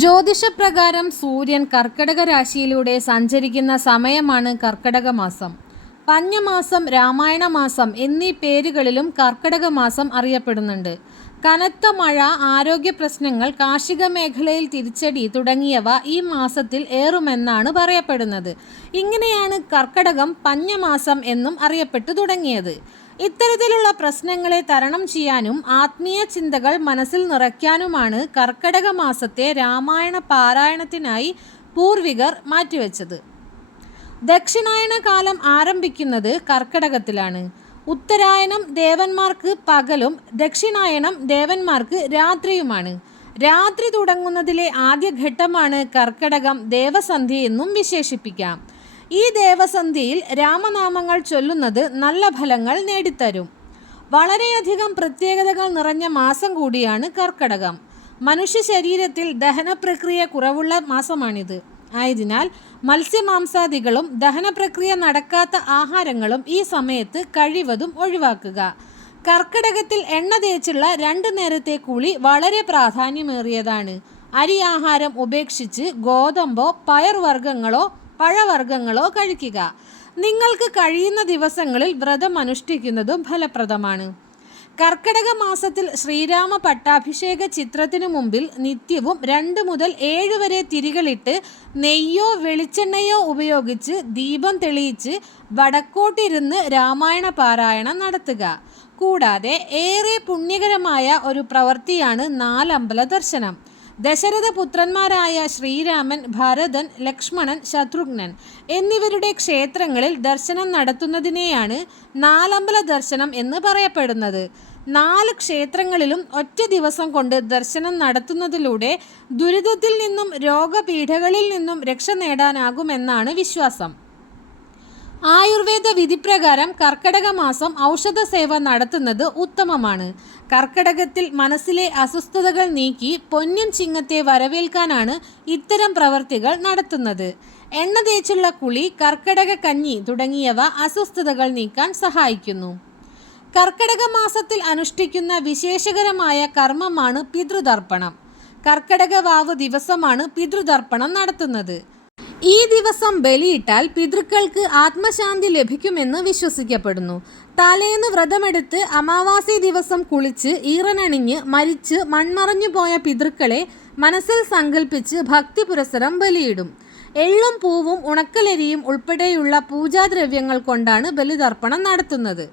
ജ്യോതിഷപ്രകാരം സൂര്യൻ കർക്കടക രാശിയിലൂടെ സഞ്ചരിക്കുന്ന സമയമാണ് കർക്കടക മാസം. പഞ്ഞമാസം, രാമായണ മാസം എന്നീ പേരുകളിലും കർക്കടക മാസം അറിയപ്പെടുന്നുണ്ട്. കനത്ത മഴ, ആരോഗ്യ പ്രശ്നങ്ങൾ, കാർഷിക മേഖലയിൽ തിരിച്ചടി തുടങ്ങിയവ ഈ മാസത്തിൽ ഏറുമെന്നാണ് പറയപ്പെടുന്നത്. ഇങ്ങനെയാണ് കർക്കടകം പഞ്ഞമാസം എന്നും അറിയപ്പെട്ടു തുടങ്ങിയത്. ഇത്തരത്തിലുള്ള പ്രശ്നങ്ങളെ തരണം ചെയ്യാനും ആത്മീയ ചിന്തകൾ മനസ്സിൽ നിറയ്ക്കാനുമാണ് കർക്കടക മാസത്തെ രാമായണ പാരായണത്തിനായി പൂർവികർ മാറ്റിവെച്ചത്. ദക്ഷിണായന കാലം ആരംഭിക്കുന്നത് കർക്കടകത്തിലാണ്. ഉത്തരായനം ദേവന്മാർക്ക് പകലും ദക്ഷിണായനം ദേവന്മാർക്ക് രാത്രിയുമാണ്. രാത്രി തുടങ്ങുന്നതിലെ ആദ്യഘട്ടമാണ് കർക്കടകം ദേവസന്ധ്യ എന്നും വിശേഷിപ്പിക്കാം. ഈ ദേവസന്ധ്യയിൽ രാമനാമങ്ങൾ ചൊല്ലുന്നത് നല്ല ഫലങ്ങൾ നേടിത്തരും. വളരെയധികം പ്രത്യേകതകൾ നിറഞ്ഞ മാസം കൂടിയാണ് കർക്കടകം. മനുഷ്യ ശരീരത്തിൽ ദഹനപ്രക്രിയ കുറവുള്ള മാസമാണിത്. ആയതിനാൽ മത്സ്യമാംസാദികളും ദഹനപ്രക്രിയ നടക്കാത്ത ആഹാരങ്ങളും ഈ സമയത്ത് കഴിവതും ഒഴിവാക്കുക. കർക്കടകത്തിൽ എണ്ണ തേച്ചുള്ള 2 നേരത്തെ കുളി വളരെ പ്രാധാന്യമേറിയതാണ്. അരി ആഹാരം ഉപേക്ഷിച്ച് ഗോതമ്പോ പയർവർഗ്ഗങ്ങളോ പഴവർഗ്ഗങ്ങളോ കഴിക്കുക. നിങ്ങൾക്ക് കഴിയുന്ന ദിവസങ്ങളിൽ വ്രതം അനുഷ്ഠിക്കുന്നതും ഫലപ്രദമാണ്. കർക്കടക മാസത്തിൽ ശ്രീരാമ പട്ടാഭിഷേക ചിത്രത്തിനു മുമ്പിൽ നിത്യവും 2 മുതൽ 7 വരെ തിരികളിട്ട് നെയ്യോ വെളിച്ചെണ്ണയോ ഉപയോഗിച്ച് ദീപം തെളിയിച്ച് വടക്കോട്ടിരുന്ന് രാമായണ പാരായണം നടത്തുക. കൂടാതെ ഏറെ പുണ്യകരമായ ഒരു പ്രവൃത്തിയാണ് 4 അമ്പല ദർശനം. ദശരഥ പുത്രന്മാരായ ശ്രീരാമൻ, ഭരതൻ, ലക്ഷ്മണൻ, ശത്രുഘ്നൻ എന്നിവരുടെ ക്ഷേത്രങ്ങളിൽ ദർശനം നടത്തുന്നതിനെയാണ് 4 അമ്പല ദർശനം എന്ന് പറയപ്പെടുന്നത്. 4 ക്ഷേത്രങ്ങളിലും ഒറ്റ ദിവസം കൊണ്ട് ദർശനം നടത്തുന്നതിലൂടെ ദുരിതത്തിൽ നിന്നും രോഗപീഠകളിൽ നിന്നും രക്ഷ നേടാനാകുമെന്നാണ് വിശ്വാസം. ആയുർവേദ വിധിപ്രകാരം കർക്കടക മാസം ഔഷധ സേവ നടത്തുന്നത് ഉത്തമമാണ്. കർക്കടകത്തിൽ മനസ്സിലെ അസ്വസ്ഥതകൾ നീക്കി പൊന്നിൻ ചിങ്ങത്തെ വരവേൽക്കാനാണ് ഇത്തരം പ്രവർത്തികൾ നടത്തുന്നത്. എണ്ണ തേച്ചുള്ള കുളി, കർക്കടക കഞ്ഞി തുടങ്ങിയവ അസ്വസ്ഥതകൾ നീക്കാൻ സഹായിക്കുന്നു. കർക്കടക മാസത്തിൽ അനുഷ്ഠിക്കുന്ന വിശേഷകരമായ കർമ്മമാണ് പിതൃതർപ്പണം. കർക്കടക വാവ് ദിവസമാണ് പിതൃതർപ്പണം നടത്തുന്നത്. ഈ ദിവസം ബലിയിട്ടാൽ പിതൃക്കൾക്ക് ആത്മശാന്തി ലഭിക്കുമെന്ന് വിശ്വസിക്കപ്പെടുന്നു. തലേന്ന് വ്രതമെടുത്ത് അമാവാസി ദിവസം കുളിച്ച് ഈറനണിഞ്ഞ് മരിച്ച് മൺമറഞ്ഞു പോയ പിതൃക്കളെ മനസ്സിൽ സങ്കല്പിച്ച് ഭക്തി പുരസ്സരം ബലിയിടും. എള്ളും പൂവും ഉണക്കലരിയും ഉൾപ്പെടെയുള്ള പൂജാദ്രവ്യങ്ങൾ കൊണ്ടാണ് ബലിതർപ്പണം നടത്തുന്നത്.